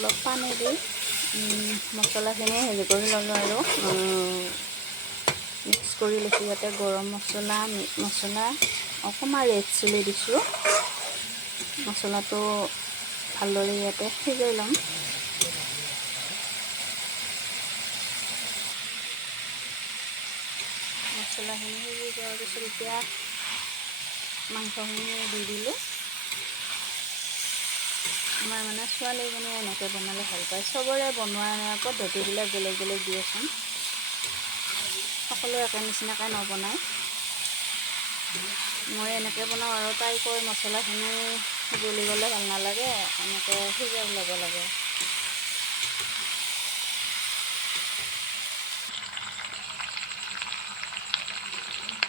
অলপ পানী দি মছলাখিনি হেৰি কৰি ল'লোঁ আৰু মিক্স কৰি লৈছোঁ। ইয়াতে গৰম মছলা, মিট মছলা, অকণমান ৰেড চিলি দিছোঁ। মছলাটো ভালদৰে ইয়াতে সিজাই ল'ম। মছলাখিনি সিজি যোৱাৰ পিছত এতিয়া মাংসখিনি দি দিলোঁ। আমাৰ মানে ছোৱালীজনীয়ে এনেকৈ বনালে ভাল পায়। চবৰে বনোৱাৰ পদ্ধতিবিলাক বেলেগ বেলেগ দিয়েচোন, সকলোৱে একে নিচিনাকৈ নবনায়। মই এনেকৈ বনাওঁ আৰু তাই কয় মছলাখিনি জ্বলি গ'লে ভাল নালাগে, এনেকৈ সিজাই ল'ব লাগে।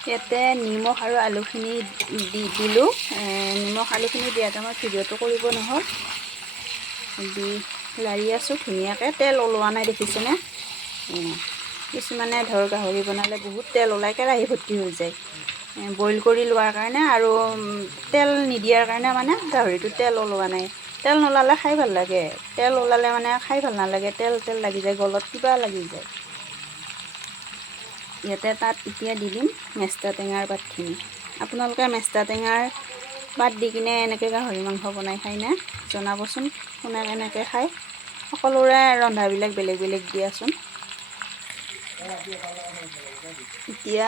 ইয়াতে নিমখ আৰু আলুখিনি দি দিলোঁ। নিমখ আলুখিনি দিয়াতে মই ভিডিঅ'টো কৰিব নহ'ল, দি লাৰি আছোঁ ধুনীয়াকৈ। তেল ওলোৱা নাই দেখিছেনে? কিছুমানে ধৰ গাহৰি বনালে বহুত তেল ওলাই, কেৰাহী ভৰ্তি হৈ যায়। বইল কৰি লোৱাৰ কাৰণে আৰু তেল নিদিয়াৰ কাৰণে মানে গাহৰিটো তেল ওলোৱা নাই। তেল নোলালে খাই ভাল লাগে, তেল ওলালে মানে খাই ভাল নালাগে। তেল তেল লাগি যায়, গলত কিবা লাগি যায়। ইয়াতে তাত এতিয়া দি দিম মেষ্টা টেঙাৰ পাতখিনি। আপোনালোকে মেষ্টা টেঙাৰ পাত দি কিনে এনেকৈ গাহৰি মাংস বনাই খায়নে? জনাবচোন কোনে কেনেকৈ খায়। সকলোৰে ৰন্ধাবিলাক বেলেগ বেলেগ দিয়াচোন। এতিয়া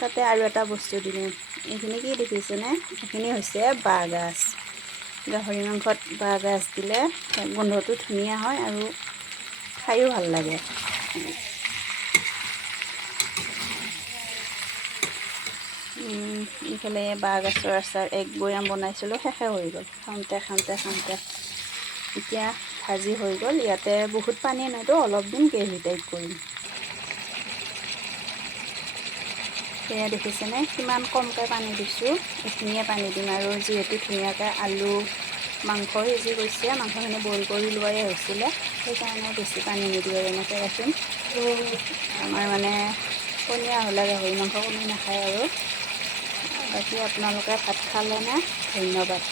তাতে আৰু এটা বস্তু দিলোঁ। এইখিনি কি দেখিছেনে? এইখিনি হৈছে বাঁহগাজ। গাহৰি মাংসত বাঁহগাজ দিলে গোন্ধটো ধুনীয়া হয় আৰু খায়ো ভাল লাগে। ইফালে বাঁহগাজৰ আচাৰ 1 বৈয়াম বনাইছিলোঁ, শেষে হৈ গ'ল খাওঁতে খাওঁতে খাওঁতে। এতিয়া ভাজি হৈ গ'ল। ইয়াতে বহুত পানী নাইতো, অলপ দিম গ্ৰেভি টাইপ কৰিম। সেয়া দেখিছেনে কিমান কমকৈ পানী দিছোঁ? এইখিনিয়ে পানী দিম আৰু যিহেতু ধুনীয়াকৈ আলু মাংস সিজি গৈছে, মাংসখিনি বইল কৰি লোৱাই হৈছিলে, সেইকাৰণে বেছি পানী নিদিওঁ আৰু এনেকৈ ৰাখিম। আমাৰ মানে পনীয়া হ'লে গাহৰি মাংস কোনো নাখায় আৰু। বাকী আপোনালোকে ভাত খালেনে? ধন্যবাদ।